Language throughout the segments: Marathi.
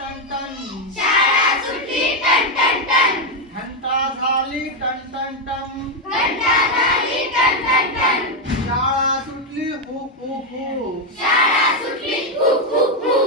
टन टन शाळा सुटली टन टन टन घंटा झाली टन टन टन घंटा झाली टन टन टन शाळा सुटली हु हु हु शाळा सुटली हु हु हु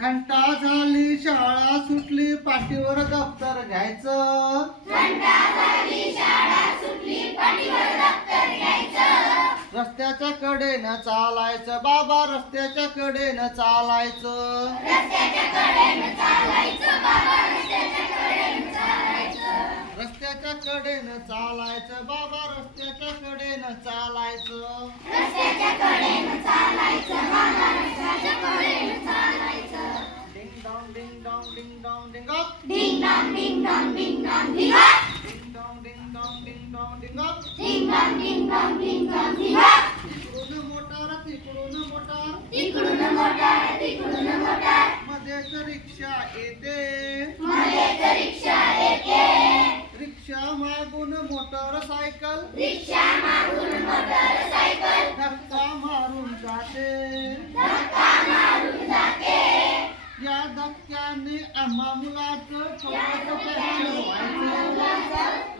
घंटा झाली शाळा सुटली पाठीवर दप्तर घ्यायचं घंटा झाली शाळा सुटली पाठीवर दप्तर घ्यायचं रस्त्याच्या कडेनं चालायचं बाबा रस्त्याच्या कडेनं चालायचं रस्त्याच्या कडेनं चालायचं बाबा रस्त्याच्या कडेनं चालायचं रस्त्याच्या कडेनं चालायचं बाबा रस्त्याच्या कडेनं चालायचं रस्त्याच्या कडेनं चालायचं बाबा रस्त्याच्या कडेनं चालायचं ding dong ding dong ding dong डिंग up ding dong ding dong ding dong डिंग up ding dong ding dong ding dong डिंग up ding dong ding dong ding dong डिंग अप तिकडून मोटार तिकडून मोटार तिकडून मोटार तिकडून मोटार मध्येच रिक्षा येते मध्येच रिक्षा येते रिक्षा मागून मोटरसायकल रिक्षा मागून मोटरसायकल धक्का मारून जाते धक्का मारून जाते या धक्क्याने आम्हा मुलाचं छोटंसं फ्रॅक्चर व्हायचं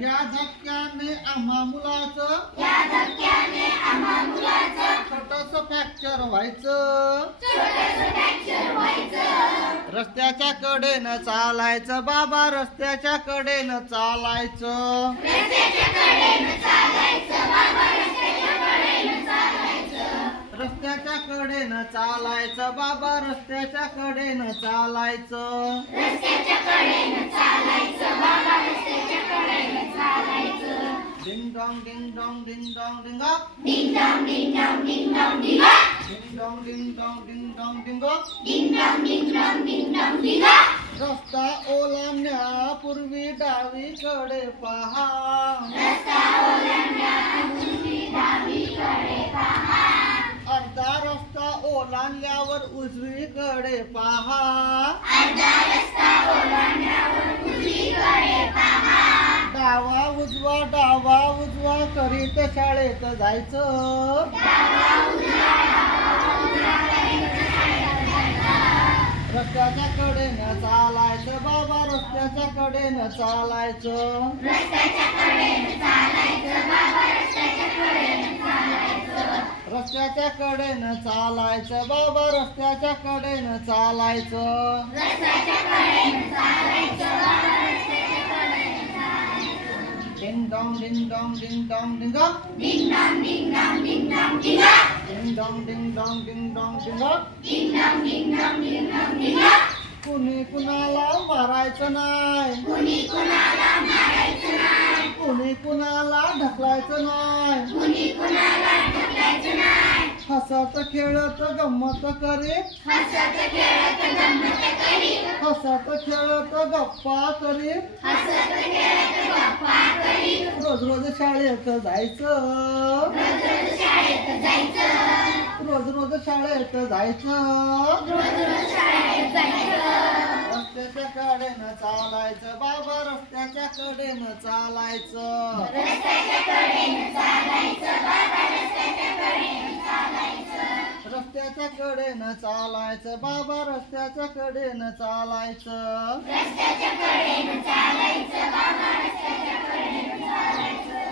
या धक्क्याने आम्हा मुलाचं या धक्क्याने आम्हा मुलाचं छोटंसं फ्रॅक्चर व्हायचं छोटंसं फ्रॅक्चर व्हायचं रस्त्याच्या कडेनं चालायचं बाबा रस्त्याच्या कडेनं चालायचं रस्त्याच्या कडेनं चालायचं बाबा रस्त्याच्या कडेनं चालायचं रस्त्याच्या कडेनं चालायचं बाबा रस्त्याच्या कडेनं चालायचं रस्त्याच्या कडेनं चालायचं बाबा रस्त्याच्या कडेनं चालायचं ding dong ding dong ding dong डिंग up ding dong ding dong ding dong डिंग up ding dong ding dong ding dong डिंग up ding dong ding dong ding dong डिंग अप रस्ता ओलांडण्यापूर्वी डावीकडे पहा रस्ता ओलांडण्यापूर्वी डावीकडे पहा अर्धा रस्ता ओलांडल्यावर उजवीकडे पहा अर्धा रस्ता ओलांडल्यावर उजवीकडे पहा डावा उजवा करीत शाळेत जायचं डावा उजवा करीत शाळेत जायचं रस्त्याच्या कडेनं चालायचं बाबा रस्त्याच्या कडेनं चालायचं रस्त्याच्या कडेनं चालायचं बाबा रस्त्याच्या कडेनं चालायचं रस्त्याच्या कडेनं चालायचं बाबा रस्त्याच्या कडेनं चालायचं रस्त्याच्या कडेनं चालायचं बाबा रस्त्याच्या कडेनं चालायचं ding dong ding dong ding dong डिंग up ding dong ding dong ding dong डिंग up ding dong ding dong ding dong डिंग up ding dong ding dong ding dong डिंग अप कुणी कुणाला मारायचं नाही कुणी कुणाला मारायचं नाही कुणी कुणाला ढकलायचं नाही कुणी कुणाला ढकलायचं नाही हसत खेळत गंमत करीत हसत खेळत गंमत करीत हसत खेळत गप्पा करीत हसत खेळत गप्पा करीत रोज रोज शाळेत जायचं रोज रोज शाळेत जायचं रोज रोज शाळेत जायचं रोज रोज शाळेत जायचं रस्त्याच्या कडेनं चालायचं बाबा रस्त्याच्या कडेनं चालायचं रस्त्याच्या कडेनं चालायचं बाबा रस्त्याच्या कडेनं चालायचं रस्त्याच्या कडेनं चालायचं बाबा रस्त्याच्या कडेनं चालायचं रस्त्याच्या कडेनं चालायचं बाबा रस्त्याच्या कडेनं चालायचं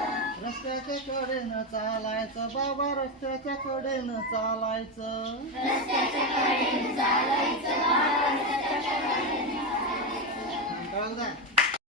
रस्त्याच्या कडेनं चालायचं बाबा रस्त्याच्या कडेनं चालायचं रस्त्याच्या कडेनं चालायचं बाबा रस्त्याच्या कडेनं चालायचं कळलं का?